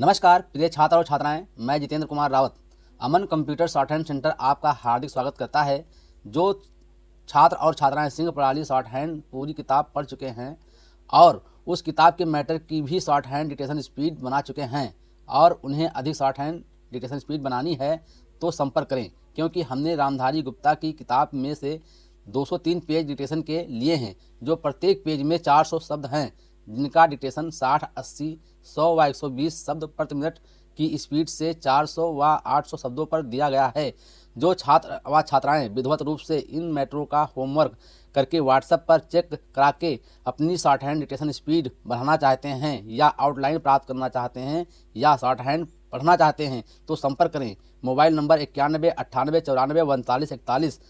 नमस्कार प्रिय छात्र और छात्राएं, मैं जितेंद्र कुमार रावत अमन कंप्यूटर शॉर्ट हैंड सेंटर आपका हार्दिक स्वागत करता है। जो छात्र और छात्राएं सिंह प्रणाली शॉर्ट हैंड पूरी किताब पढ़ चुके हैं और उस किताब के मैटर की भी शॉर्ट हैंड डिक्टेशन स्पीड बना चुके हैं और उन्हें अधिक शॉर्ट हैंड डिक्टेशन स्पीड बनानी है तो संपर्क करें, क्योंकि हमने रामधारी गुप्ता की किताब में से 203 पेज डिक्टेशन के लिए हैं, जो प्रत्येक पेज में 400 शब्द हैं, जिनका डिक्टेशन 60, 80, 100 व 120 शब्द प्रति मिनट की स्पीड से 400 व 800 शब्दों पर दिया गया है। जो छात्र व छात्राएं विधिवत रूप से इन मैटरों का होमवर्क करके व्हाट्सएप पर चेक करा के अपनी शॉर्ट हैंड डिक्टेशन स्पीड बढ़ाना चाहते हैं या आउटलाइन प्राप्त करना चाहते हैं या शॉर्ट हैंड पढ़ना चाहते हैं तो संपर्क करें। Mobile number 91 98 94 39 41।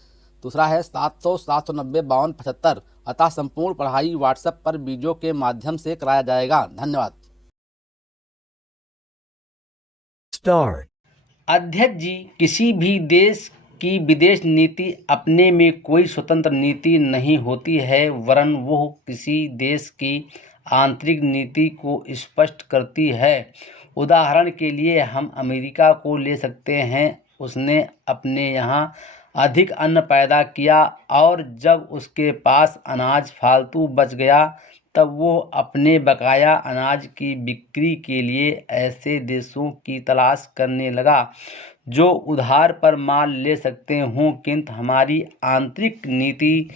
दूसरा है 700 790 52 75। अतः संपूर्ण पढ़ाई व्हाट्सएप पर वीडियो के माध्यम से कराया जाएगा। धन्यवाद। अध्यक्ष जी, किसी भी देश की विदेश नीति अपने में कोई स्वतंत्र नीति नहीं होती है, वरन वो किसी देश की आंतरिक नीति को स्पष्ट करती है। उदाहरण के लिए हम अमेरिका को ले सकते हैं। उसने अपने यहाँ अधिक अन्न पैदा किया और जब उसके पास अनाज फालतू बच गया तब वो अपने बकाया अनाज की बिक्री के लिए ऐसे देशों की तलाश करने लगा जो उधार पर माल ले सकते हों, किंतु हमारी आंतरिक नीति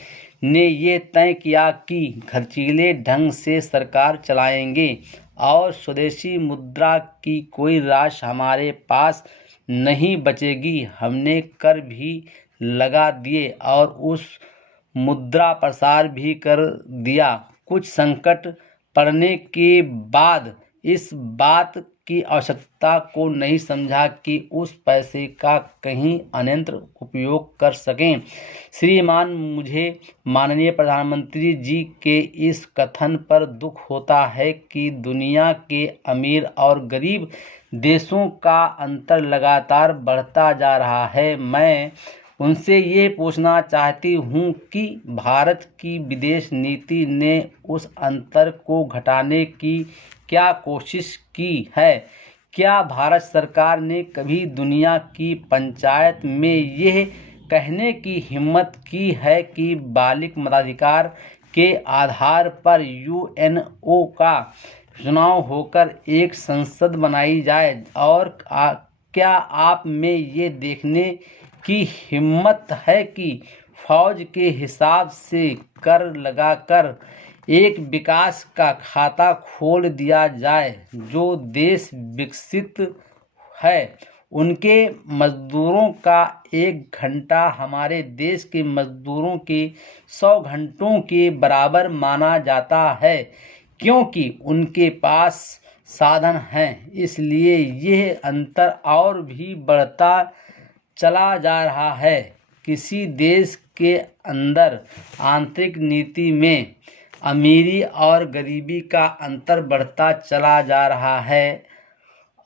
ने ये तय किया कि खर्चीले ढंग से सरकार चलाएंगे और स्वदेशी मुद्रा की कोई राशि हमारे पास नहीं बचेगी। हमने कर भी लगा दिए और उस मुद्रा प्रसार भी कर दिया। कुछ संकट पड़ने के बाद इस बात की आवश्यकता को नहीं समझा कि उस पैसे का कहीं अन्यत्र उपयोग कर सकें। श्रीमान, मुझे माननीय प्रधानमंत्री जी के इस कथन पर दुख होता है कि दुनिया के अमीर और गरीब देशों का अंतर लगातार बढ़ता जा रहा है। मैं उनसे ये पूछना चाहती हूँ कि भारत की विदेश नीति ने उस अंतर को घटाने की क्या कोशिश की है? क्या भारत सरकार ने कभी दुनिया की पंचायत में यह कहने की हिम्मत की है कि बालिक मताधिकार के आधार पर यूएनओ का चुनाव होकर एक संसद बनाई जाए? और क्या आप में ये देखने की हिम्मत है कि फौज के हिसाब से कर लगाकर एक विकास का खाता खोल दिया जाए? जो देश विकसित है उनके मजदूरों का 1 घंटा हमारे देश के मजदूरों के 100 घंटों के बराबर माना जाता है, क्योंकि उनके पास साधन हैं। इसलिए यह अंतर और भी बढ़ता चला जा रहा है। किसी देश के अंदर आंतरिक नीति में अमीरी और गरीबी का अंतर बढ़ता चला जा रहा है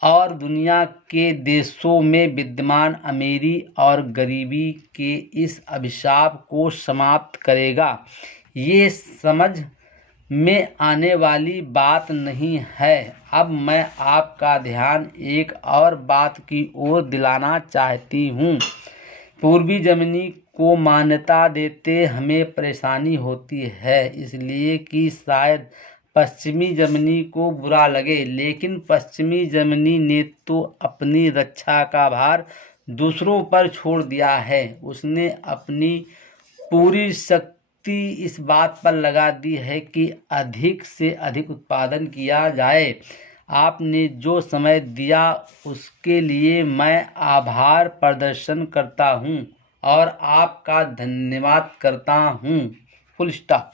और दुनिया के देशों में विद्यमान अमीरी और गरीबी के इस अभिशाप को समाप्त करेगा। ये समझ में आने वाली बात नहीं है। अब मैं आपका ध्यान एक और बात की ओर दिलाना चाहती हूँ। पूर्वी जर्मनी को मान्यता देते हमें परेशानी होती है, इसलिए कि शायद पश्चिमी जर्मनी को बुरा लगे, लेकिन पश्चिमी जर्मनी ने तो अपनी रक्षा का भार दूसरों पर छोड़ दिया है। उसने अपनी पूरी शक्ति इस बात पर लगा दी है कि अधिक से अधिक उत्पादन किया जाए। आपने जो समय दिया उसके लिए मैं आभार प्रदर्शन करता हूँ और आपका धन्यवाद करता हूँ। Full stop.